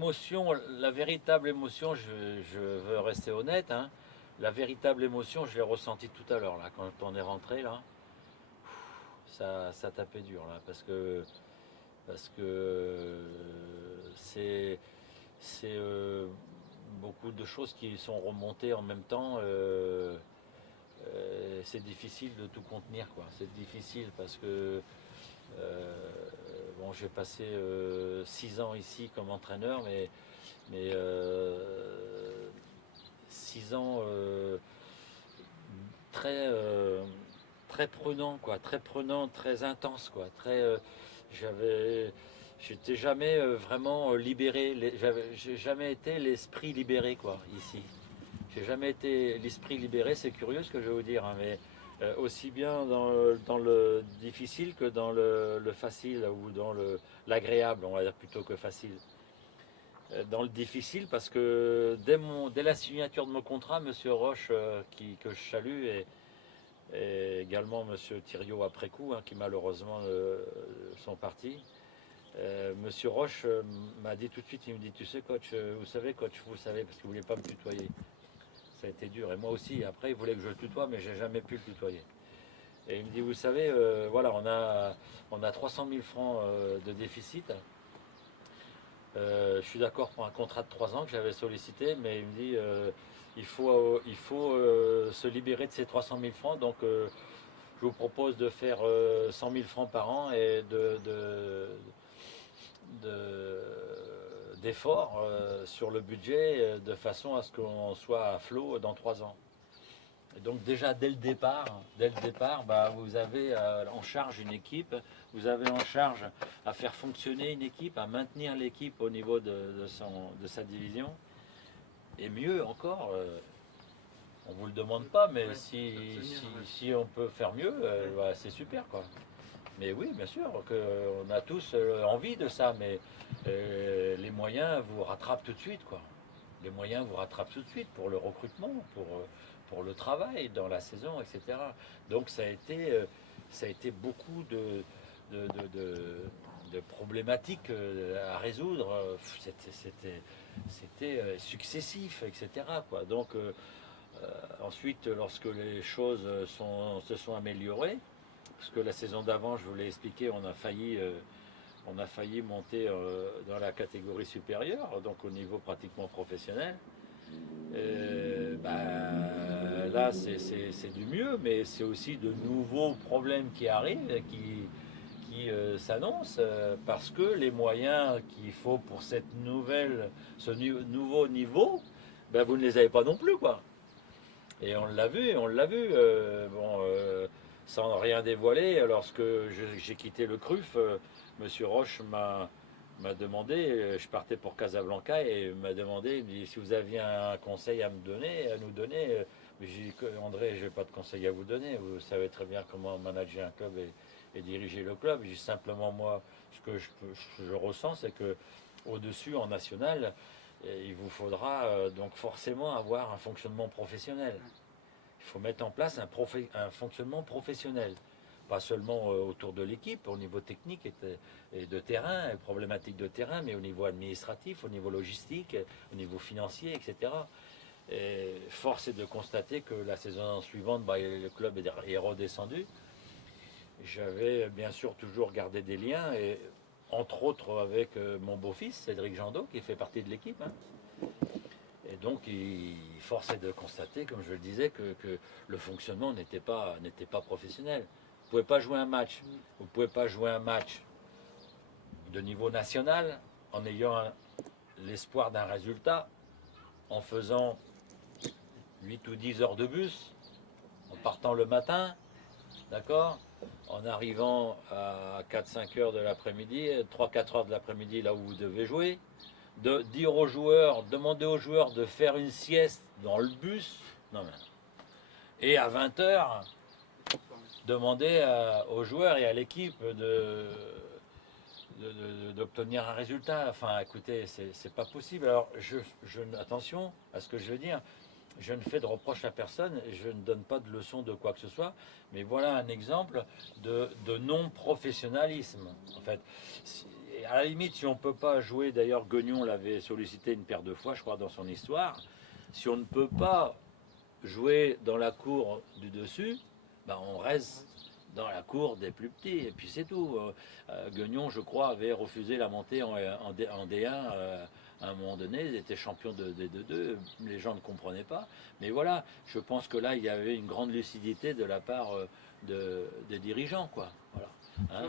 Émotion, la véritable émotion, je veux rester honnête, hein, la véritable émotion, je l'ai ressentie tout à l'heure, là, quand on est rentré, là, ça tapait dur, là, parce que c'est beaucoup de choses qui sont remontées en même temps. C'est difficile de tout contenir, quoi. C'est difficile parce que euh, bon, j'ai passé 6 ans ici comme entraîneur, mais 6 ans très très prenant, quoi, très prenant, très intense, quoi, très j'avais j'étais jamais vraiment libéré, j'ai jamais été l'esprit libéré, quoi, ici. J'ai jamais été l'esprit libéré, c'est curieux ce que je vais vous dire, hein, mais aussi bien dans le difficile que dans le facile ou dans l'agréable, on va dire plutôt que facile. Dans le difficile parce que dès la signature de mon contrat, Monsieur Roche, que je salue, et également Monsieur Thiriot après coup, hein, qui malheureusement sont partis. Monsieur Roche m'a dit tout de suite, il me dit, tu sais coach, vous savez coach, vous savez, parce qu'il ne voulait pas me tutoyer. Ça a été dur. Et moi aussi, après, il voulait que je le tutoie, mais j'ai jamais pu le tutoyer. Et il me dit, vous savez, voilà, on a 300 000 francs de déficit. Je suis d'accord pour un contrat de 3 ans que j'avais sollicité, mais il me dit il faut se libérer de ces 300 000 francs. Donc je vous propose de faire 100 000 francs par an et d'efforts sur le budget de façon à ce qu'on soit à flot dans 3 ans. Et donc déjà dès le départ, bah, vous avez en charge une équipe, vous avez en charge à faire fonctionner une équipe, à maintenir l'équipe au niveau de sa division. Et mieux encore, on ne vous le demande pas, mais Ouais, si on peut faire mieux, bah, c'est super, quoi. Mais oui, bien sûr, qu'on a tous envie de ça, mais les moyens vous rattrapent tout de suite, quoi. Les moyens vous rattrapent tout de suite pour le recrutement, pour le travail dans la saison, etc. Donc ça a été beaucoup de problématiques à résoudre. C'était successif, etc., quoi. Donc ensuite, lorsque les choses se sont améliorées, parce que la saison d'avant, je vous l'ai expliqué, on a failli monter dans la catégorie supérieure, donc au niveau pratiquement professionnel. Là, c'est du mieux, mais c'est aussi de nouveaux problèmes qui arrivent, qui s'annoncent, parce que les moyens qu'il faut pour ce nouveau niveau, ben, vous ne les avez pas non plus, quoi. Et on l'a vu. Bon, sans rien dévoiler, lorsque j'ai quitté le CRUF, Monsieur Roche m'a demandé, je partais pour Casablanca et m'a demandé, il me dit, si vous aviez un conseil à nous donner. J'ai dit, André, je n'ai pas de conseil à vous donner, vous savez très bien comment manager un club et diriger le club. J'ai simplement, moi, ce que je ressens, c'est que au-dessus, en national, il vous faudra donc forcément avoir un fonctionnement professionnel. Il faut mettre en place un fonctionnement professionnel. Pas seulement autour de l'équipe, au niveau technique et de terrain, problématiques de terrain, mais au niveau administratif, au niveau logistique, au niveau financier, etc. Et force est de constater que la saison suivante, bah, le club est redescendu. J'avais bien sûr toujours gardé des liens, et entre autres avec mon beau-fils, Cédric Jandot, qui fait partie de l'équipe, hein. Et donc, il forçait de constater, comme je le disais, que le fonctionnement n'était pas professionnel. Vous ne pouvez pas jouer un match. Vous ne pouvez pas jouer un match de niveau national en ayant l'espoir d'un résultat, en faisant 8 ou 10 heures de bus, en partant le matin, d'accord, en arrivant à 4-5 heures de l'après-midi, 3-4 heures de l'après-midi là où vous devez jouer, de dire aux joueurs, demander aux joueurs de faire une sieste dans le bus. Non mais. Et à 20 heures, demander aux joueurs et à l'équipe d'obtenir un résultat. Enfin, écoutez, c'est pas possible. Alors, attention à ce que je veux dire. Je ne fais de reproche à personne, je ne donne pas de leçon de quoi que ce soit, mais voilà un exemple de non-professionnalisme, en fait. et à la limite, si on ne peut pas jouer, d'ailleurs Guignon l'avait sollicité une paire de fois, je crois, dans son histoire, si on ne peut pas jouer dans la cour du dessus, ben on reste dans la cour des plus petits, et puis c'est tout. Guignon, je crois, avait refusé la montée en D1 à un moment donné, il était champion de D2, les gens ne comprenaient pas. Mais voilà, je pense que là, il y avait une grande lucidité de la part des dirigeants, quoi. Voilà. Hein.